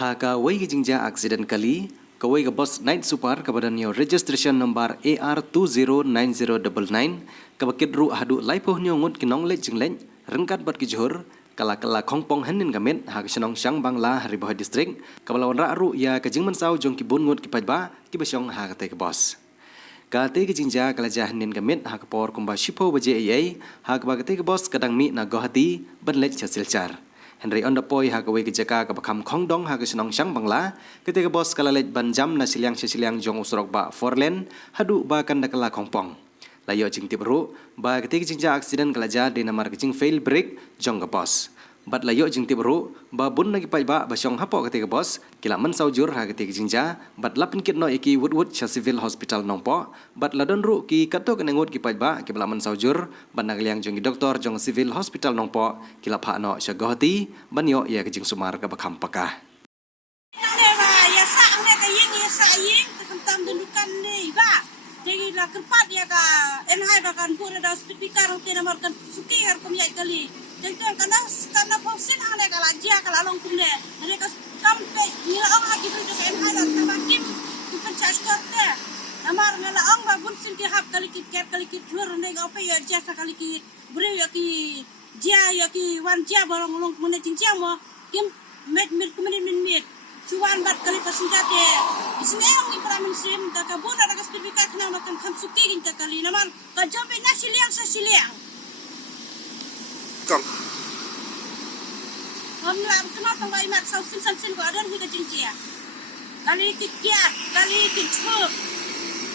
Kawai kijingja accident kali, kawai ke bos night super kepada nyo registration number AR209099, kabakit ru hadu laipoh nyo ngut kinong lej jinglen, rengkat bat kijur, kala kongpong henin gamet senong syang bangla hariboh distrik, kabalawan ru ya kajing mensau jong kibun ngut kipajba kibasyong kate ke bos. Kate kijingja kalajah henin gamet kapor kumba shipo baje ayai, kabakate ke bos kadang mi na gohati ban lej chasilchar. Henry on the poi hagawai ke jaka ke bakam kongdong senong syang bangla ketika bos kalalet banjam na siliang jong usrok ba forlen hadu ba kan dakala kongpong layo jing tibru ba ketika jingja accident kalaja di namar jing fail break jong ke bos bat layo jing tibru ba bun lagi pai ba basyong hapo ketika bos kila men saujur ketika jingja bat lapin kit no iki wood civil hospital nongpo bat ladon ru ki kato kenengut ki pai ba ki belaman saujur ban nagliang jong doktor jong civil hospital nongpo kila pha no syagohati ban yo ya ke jing sumar ka bakam pakah jadi lah kerpat ya ka enhai bakan pura da speaker ke nomor kan suki har kum ya kali jadi karena fungsin ane kala jia kala long kum de mereka kampe nila ong hagi beri ke enhai da tabakim kupen chaskar de namar nila ong ba bun sin ki hap kali kit jur ne ga pe ya jia kali kit beri ya ki wan jia barong long mun jing jia mo kim met min cuan bat kali pasenjate isne ang ipramin sim da kabuna da speaker kana makan suki ginta kali naman ka jobe na siliang Kang Omla kena tangbai mat sau sin ko adan hu ka jingcia kali kikiat kali kitchuk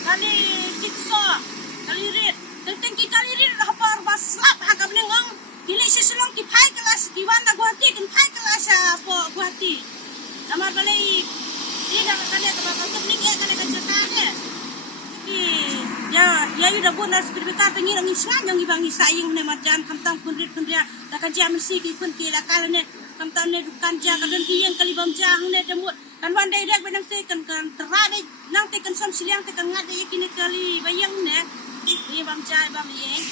kali kitso kali rit tengki kali rit hapar baslap hakam nengong kili seselong ki phai kelas kiwan na guhati kin phai kelas po guhati namar balai ini dah kali ke bakal kening ya kali ke cerita ya udah buat seperti kata ni orang Islam yang ibang isaying ne marjan kamtang punrit punria da kan jam si ki pun ki la kal ne kamtang ne dukan ja kan ki yang kali bam jang ne demut kan wan dai rek benang se kan terade nang te kan sam siliang te kan ngade yakini kali bayang ne ni bam ja bam ye